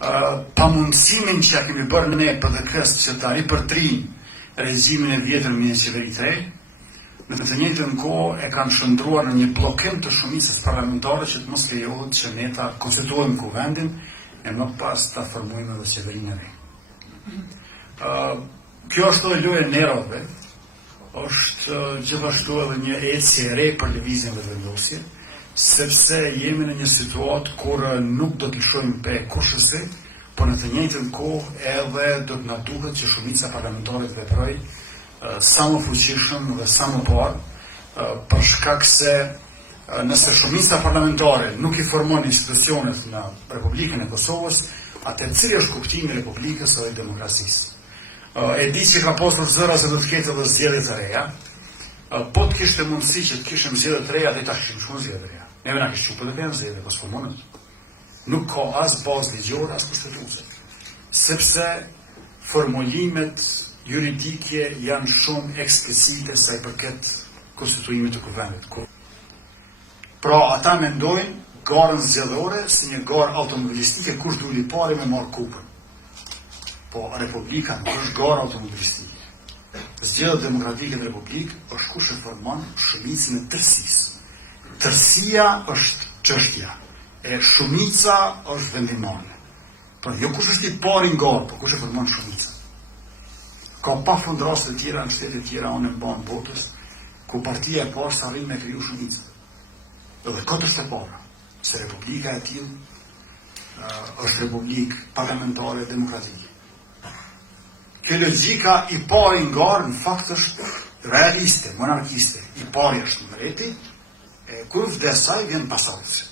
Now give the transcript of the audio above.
pamundësimin që ja kemi bërë ne PDK-s që ta ripërtrijnë regjimin e vjetër me një qeveri të re, në të njëjtën kohë e kanë shndruar në një bllokim të shumicës parlamentare që të mos lejohet që ne ta konstituojmë kuvendin e më pas ta formojmë edhe qeverinë e re. Kjo është edhe lojë e nervave, është gjithashtu edhe një ecje e re për lëvizjen dhe vendosje, sepse jemi në një situatë kur nuk do të lëshojmë pe kushësi, por në të njëjtën kohë edhe do të na duhet që shumica parlamentare të veprojë sa më fuqishëm dhe sa më parë, për shkak se nëse shumica parlamentare nuk i formon institucionet në Republikën e Kosovës, atë cili është kuptimi i Republikës së demokracisë. E di që ka pasur zëra se do të ketë edhe zgjedhje të reja, po të kishte mundësi që të kishim zgjedhje të reja, dhe ta kishim shkuar zgjedhje të reja. Neve na kishte çuar të zgjedhje, pas formonës. Nuk ka as bazë ligjore, as kushtetuese, sepse formulimet juridike janë shumë eksplicite sa i përket konstituimit të kuvendit. Pra ata mendojnë garën zgjedhore si një garë automobilistike, kush duli pari me marrë kupën. Po Republika nuk është garë automobilistike. Zgjedhja demokratike në Republikë është kush e formon shumicën e tërësisë. Tërësia është çështja, e shumica është vendimare. Pra jo kush është i pari në garë, po kush e formon shumicën. Ka pafund raste të tjera në shtete të tjera në banë botës, ku partia e parë sa arrin me kriju shumicën. Edhe këtë është e para, se Republika e tillë është republikë parlamentare demokratike. Kjo logjika i pari në garë në fakt është realiste, monarkiste. I pari është mbreti, kur vdes ai vjen pasardhësi.